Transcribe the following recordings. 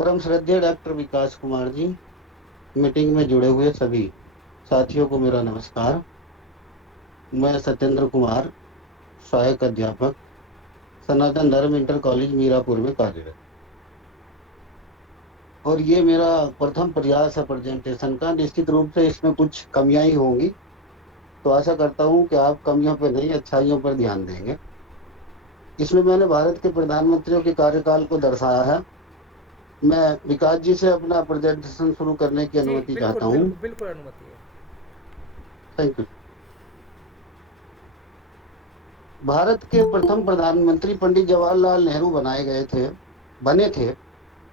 परम श्रद्धेय डॉक्टर विकास कुमार जी, मीटिंग में जुड़े हुए सभी साथियों को मेरा नमस्कार। मैं सत्येंद्र कुमार, सहायक अध्यापक, सनातन धर्म इंटर कॉलेज मीरापुर में कार्यरत। और ये मेरा प्रथम प्रयास है प्रेजेंटेशन का। निश्चित रूप से इसमें कुछ कमियां ही होंगी, तो आशा करता हूं कि आप कमियों पर नहीं, अच्छाइयों पर ध्यान देंगे। इसमें मैंने भारत के प्रधानमंत्रियों के कार्यकाल को दर्शाया है। मैं विकास जी से अपना प्रेजेंटेशन शुरू करने की जी, अनुमति बिल्कुल चाहता हूँ। बिल्कुल बिल्कुल अनुमति है। Thank you. भारत के प्रथम प्रधानमंत्री पंडित जवाहरलाल नेहरू बने थे।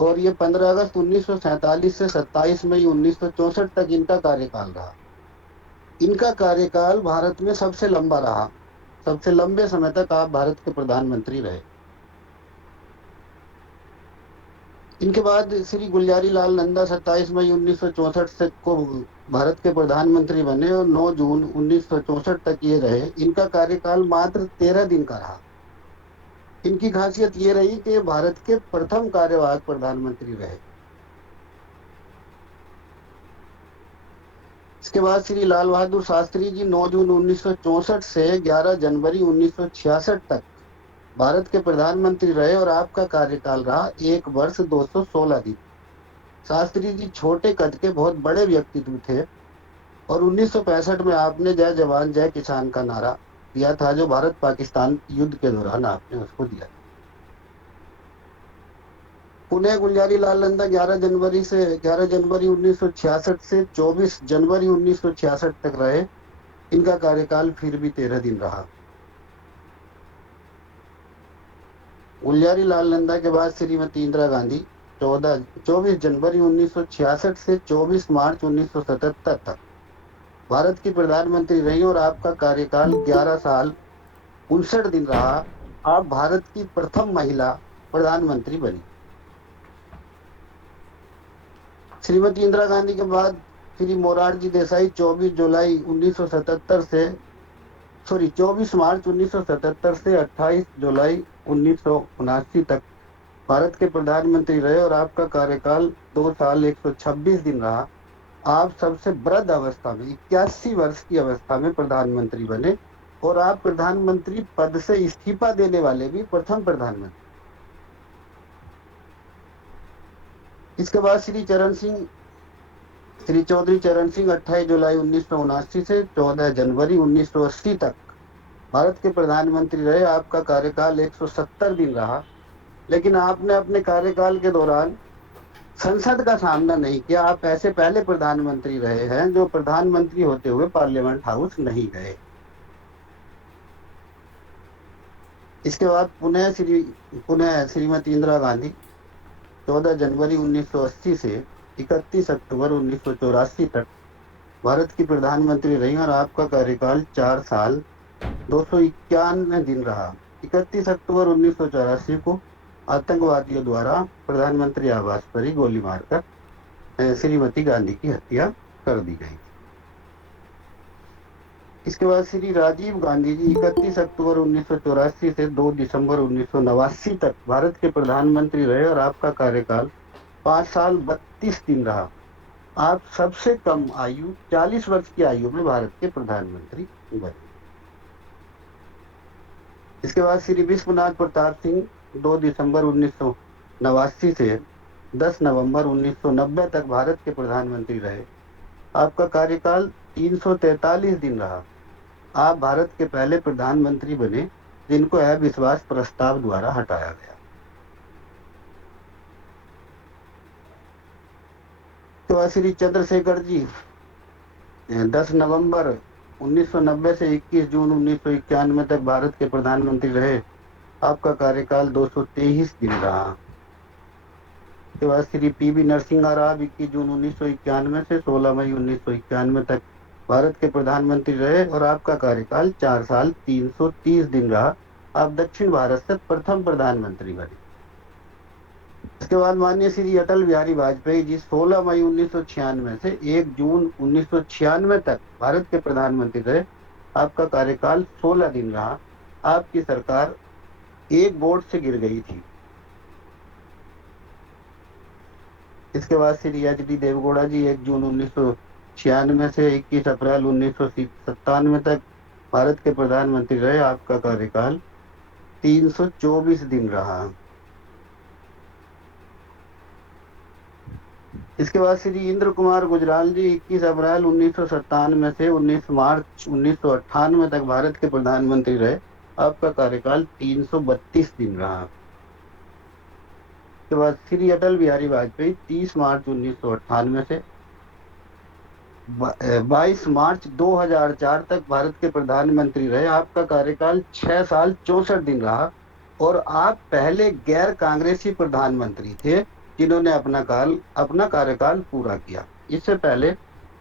और ये 15 अगस्त 1947 से 27 मई 1964 तक इनका कार्यकाल रहा। इनका कार्यकाल भारत में सबसे लंबा रहा। सबसे लंबे समय तक आप भारत के प्रधानमंत्री रहे। इनके बाद श्री गुलजारी लाल नंदा 27 मई 1964 से को भारत के प्रधानमंत्री बने और 9 जून 1964 तक ये रहे। इनका कार्यकाल मात्र 13 दिन का रहा। इनकी खासियत ये रही कि भारत के प्रथम कार्यवाहक प्रधानमंत्री रहे। इसके बाद श्री लाल बहादुर शास्त्री जी 9 जून 1964 से 11 जनवरी 1966 तक भारत के प्रधानमंत्री रहे और आपका कार्यकाल रहा 1 वर्ष 216 दिन। शास्त्री जी छोटे कद के बहुत बड़े व्यक्तित्व थे। और 1965 में आपने जय जवान जय किसान का नारा दिया था, जो भारत पाकिस्तान युद्ध के दौरान आपने उसको दिया। पुनः गुलजारी लाल नंदा 11 जनवरी 1966 से 24 जनवरी 1966 तक रहे। इनका कार्यकाल फिर भी 13 दिन रहा। गुलजारी लाल नंदा के बाद श्रीमती इंदिरा गांधी 24 जनवरी 1966 से 24 मार्च 1977 तक भारत की प्रधानमंत्री रही और आपका कार्यकाल 11 साल 59 दिन रहा। आप भारत की प्रथम महिला प्रधानमंत्री बनी। श्रीमती इंदिरा गांधी के बाद श्री मोरारजी देसाई 24 मार्च 1977 से 28 जुलाई 1979 तक भारत के प्रधानमंत्री रहे और आपका कार्यकाल 2 साल 126 दिन रहा। आप सबसे वृद्ध अवस्था में 81 वर्ष की अवस्था में प्रधानमंत्री बने और आप प्रधानमंत्री पद से इस्तीफा देने वाले भी प्रथम प्रधानमंत्री। इसके बाद श्री चौधरी चरण सिंह 28 जुलाई 1979 से 14 जनवरी 1980 तक भारत के प्रधानमंत्री रहे। आपका कार्यकाल 170 दिन रहा। लेकिन आपने अपने कार्यकाल के दौरान संसद का सामना नहीं किया। आप ऐसे पहले प्रधानमंत्री रहे हैं जो प्रधानमंत्री होते हुए पार्लियामेंट हाउस नहीं गए। इसके बाद पुनः श्रीमती इंदिरा गांधी 14 जनवरी 1980 से 31 अक्टूबर 1984 तक भारत की प्रधानमंत्री रही और आपका कार्यकाल 4 साल 291 दिन रहा। 31 अक्टूबर 1984 को आतंकवादियों द्वारा प्रधानमंत्री आवास पर ही गोली मारकर श्रीमती गांधी की हत्या कर दी गई। इसके बाद श्री राजीव गांधी जी 31 अक्टूबर 1984 से 2 दिसंबर 1989 तक भारत के प्रधानमंत्री रहे और आपका कार्यकाल 5 साल 32 दिन रहा। आप सबसे कम आयु 40 वर्ष की आयु में भारत के प्रधानमंत्री बने। इसके बाद श्री विश्वनाथ प्रताप सिंह 2 दिसंबर 1989 से 10 नवंबर 1990 तक भारत के प्रधानमंत्री रहे। आपका कार्यकाल 343 दिन रहा। आप भारत के पहले प्रधानमंत्री बने जिनको अविश्वास प्रस्ताव द्वारा हटाया गया। तो श्री चंद्रशेखर जी 10 नवंबर 1990 से 21 जून 1991 तक भारत के प्रधानमंत्री रहे। आपका कार्यकाल 223 दिन रहा। उसके बाद श्री पीवी नरसिम्हा राव 21 जून 1991 से 16 मई 1991 तक भारत के प्रधानमंत्री रहे और आपका कार्यकाल 4 साल 330 दिन रहा। आप दक्षिण भारत से प्रथम प्रधानमंत्री बने। इसके बाद माननीय श्री अटल बिहारी वाजपेयी जी 16 मई 1996 से 1 जून 1996 तक भारत के प्रधानमंत्री रहे। आपका कार्यकाल 16 दिन रहा। आपकी सरकार एक वोट से गिर गई थी। इसके बाद श्री एच डी देवगौड़ा जी 1 जून 1996 से 21 अप्रैल 1997 तक भारत के प्रधानमंत्री रहे। आपका कार्यकाल 324 दिन रहा। इसके बाद श्री इंद्र कुमार गुजराल जी 21 अप्रैल 1997 से 19 मार्च 1998 तक भारत के प्रधानमंत्री रहे। आपका कार्यकाल 332 दिन रहा। इसके बाद श्री अटल बिहारी वाजपेयी 30 मार्च 1998 से 22 मार्च 2004 तक भारत के प्रधानमंत्री रहे। आपका कार्यकाल 6 साल 64 दिन रहा और आप पहले गैर कांग्रेसी प्रधानमंत्री थे जिन्होंने अपना कार्यकाल पूरा किया। इससे पहले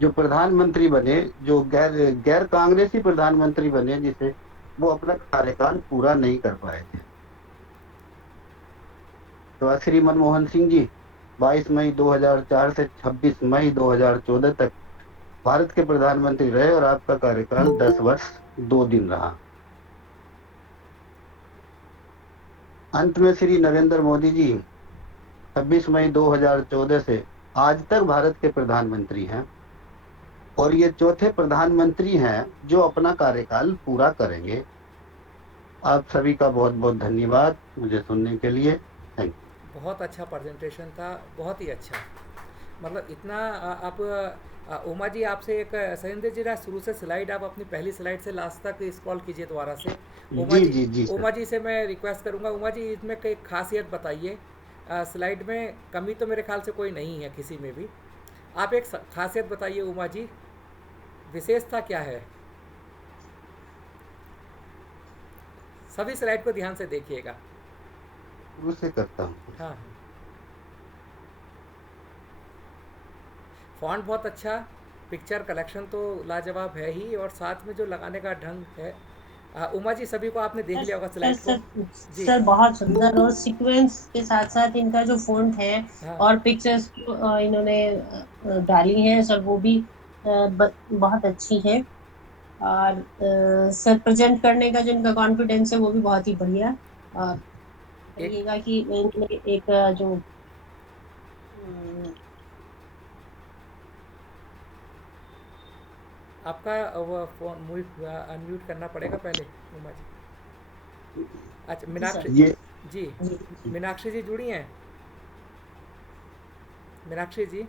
जो प्रधानमंत्री बने, जो गैर कांग्रेसी प्रधानमंत्री बने, जिसे वो अपना कार्यकाल पूरा नहीं कर पाए थे। तो श्री मनमोहन सिंह जी 22 मई 2004 से 26 मई 2014 तक भारत के प्रधानमंत्री रहे और आपका कार्यकाल 10 वर्ष 2 दिन रहा। अंत में श्री नरेंद्र मोदी जी 26 मई 2014 से आज तक भारत के प्रधानमंत्री हैं और ये चौथे प्रधानमंत्री हैं जो अपना कार्यकाल पूरा करेंगे। आप सभी का बहुत बहुत धन्यवाद मुझे सुनने के लिए। Thank you. बहुत अच्छा प्रेजेंटेशन था, बहुत ही अच्छा। मतलब इतना आप उमा जी, आपसे एक सरिंदर जी ना, शुरू से स्लाइड आप अपनी पहली स्लाइड से लास्ट तक स्क्रॉल कीजिए दोबारा से। उमा जी जी, जी जी सर। उमा जी से मैं रिक्वेस्ट करूंगा, उमा जी इसमें कोई खासियत बताइए। स्लाइड में कमी तो मेरे ख्याल से कोई नहीं है किसी में भी। आप एक खासियत बताइए उमा जी, विशेषता क्या है? सभी स्लाइड को ध्यान से देखिएगा। शुरू से करता हूँ। हाँ, फॉन्ट बहुत अच्छा, पिक्चर कलेक्शन तो लाजवाब है ही, और साथ में जो लगाने का ढंग है। उमा जी, सभी को आपने देख लिया होगा सर स्लाइड को। सर जी। सर बहुत सुंदर, और सीक्वेंस के साथ साथ इनका जो फॉन्ट है हाँ, और पिक्चर्स जो इन्होंने डाली हैं सर, वो भी बहुत अच्छी है। और सर प्रेजेंट करने का जो इनका कॉन्फिडेंस है वो भी बहुत ही बढ़िया। और एक कहिएगा कि इन्होंने एक जो आपका वो फोन अनम्यूट करना पड़ेगा पहले उमा जी। अच्छा, जी सर। मीनाक्षी ये जी, जी मीनाक्षी जी जुड़ी हैं? मीनाक्षी जी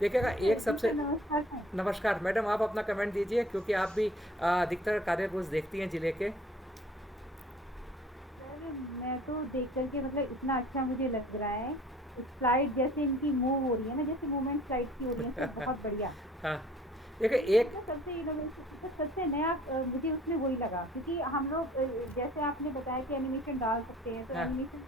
देखिएगा, एक जी सबसे सर, नमस्कार सर। नमस्कार मैडम, आप अपना कमेंट दीजिए क्योंकि आप भी अधिकतर कार्य रोज देखती हैं जिले के। सर मैं तो देख करके मतलब इतना अच्छा मुझे लग रहा है। स्लाइड जैसे इनकी मूव हो रही है ना, जैसे मूवमेंट स्लाइड की हो रही है सर, बहुत बढ़िया। हाँ, देखिए इसमें एक ना सबसे इनोवेशन, सबसे नया मुझे उसमें वही लगा, क्योंकि हम लोग जैसे आपने बताया कि एनिमेशन डाल सकते हैं, तो हाँ एनिमेशन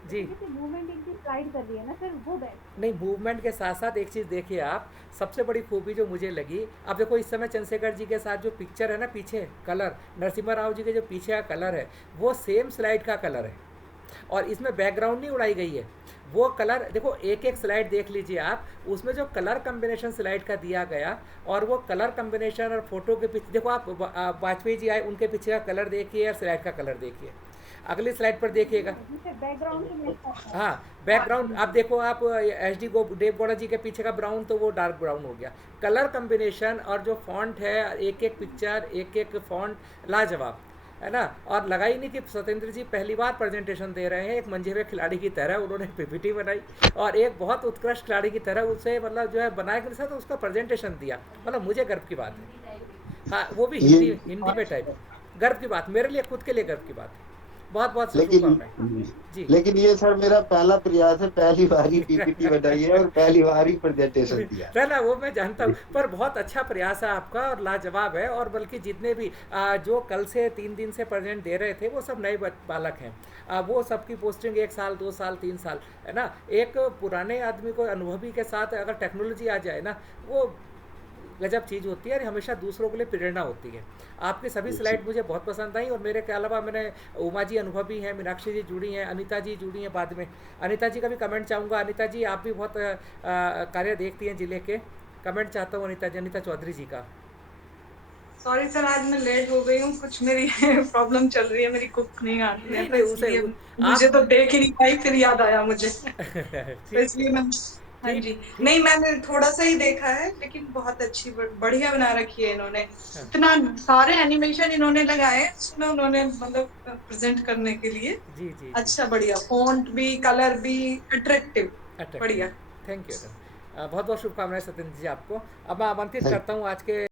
जी, लेकिन जैसे मूवमेंट इनकी स्लाइड कर रही है ना सर, वो बेस्ट। नहीं मूवमेंट के साथ साथ एक चीज़ देखिए आप, सबसे बड़ी खूबी जो मुझे लगी, अब देखो इस समय चंद्रशेखर जी के साथ जो पिक्चर है ना पीछे, कलर नरसिम्हा राव जी के जो पीछे का कलर है वो सेम स्लाइड का कलर है, और इसमें बैकग्राउंड नहीं उड़ाई गई है। वो कलर देखो, एक एक स्लाइड देख लीजिए आप, उसमें जो कलर कम्बिनेशन स्लाइड का दिया गया, और वो कलर कम्बिनेशन और फोटो के पीछे देखो आप, वाजपेयी जी आए उनके पीछे का कलर देखिए और स्लाइड का कलर देखिए। अगली स्लाइड पर देखिएगा। जिससे बैकग्राउंड से मैच करता है। हाँ, बैकग्राउंड आप देखो, आप एच डी देवगौड़ा जी के पीछे का ब्राउन तो वो डार्क ब्राउन हो गया। कलर कम्बिनेशन और जो फॉन्ट है, एक एक पिक्चर, एक एक फॉन्ट लाजवाब है ना। और लगा ही नहीं कि सत्येंद्र जी पहली बार प्रेजेंटेशन दे रहे हैं, एक मंझे हुए खिलाड़ी की तरह उन्होंने पीपीटी बनाई और एक बहुत उत्कृष्ट खिलाड़ी की तरह उसे मतलब जो है बनाए के साथ उसका प्रेजेंटेशन दिया। मतलब मुझे गर्व की बात है। हाँ, वो भी ये हिंदी हिंदी में टाइप। गर्व की बात, मेरे लिए खुद के लिए गर्व की बात है। बहुत बहुत शुभकामनाएं जी। लेकिन ये सर मेरा पहला प्रयास है, पहली बार ही पीपीटी बनाई है और पहली बार ही प्रेजेंटेशन दिया ना ना, वो मैं जानता हूँ, है। पर बहुत अच्छा प्रयास है आपका और लाजवाब है। और बल्कि जितने भी जो कल से 3 दिन से प्रेजेंट दे रहे थे वो सब नए बालक हैं। वो सबकी पोस्टिंग 1 साल 2 साल 3 साल है ना। एक पुराने आदमी को अनुभवी के साथ अगर टेक्नोलॉजी आ जाए ना, वो गजब चीज़ होती है और हमेशा दूसरों के लिए प्रेरणा होती है। आपकी सभी स्लाइड मुझे बहुत पसंद आई, और मेरे के अलावा मैंने उमा जी अनुभवी हैं, मीनाक्षी जी जुड़ी हैं, अनीता जी जुड़ी हैं बाद में। अनीता जी का भी कमेंट चाहूँगा। अनीता जी, आप भी बहुत कार्य देखती हैं जिले के, कमेंट चाहता हूँ अनीता जी, अनीता चौधरी जी का। सॉरी सर, आज मैं लेट हो गई हूँ, कुछ मेरी प्रॉब्लम चल रही है, मेरी कुक नहीं आती है, नहीं तो नहीं उसे इसलिए आप मुझे तो देख ही नहीं पाई, फिर याद आया मुझे। तो ठीक है इसलिए मैं, हाँ ठीक जी, ठीक नहीं मैंने थोड़ा सा ही देखा है, लेकिन बहुत अच्छी बढ़िया बना रखी है इन्होंने। हाँ इतना सारे एनिमेशन इन्होंने लगाए हैं उसमें, उन्होंने मतलब प्रेजेंट करने के लिए जी जी जी अच्छा, बढ़िया, फॉन्ट भी, कलर भी अट्रैक्टिव, अट्रैक्टिव बढ़िया। थैंक यू बहुत बहुत शुभकामनाएं सत्येंद्र जी आपको। अब मैं आमंत्रित थैंक करता हूँ आज के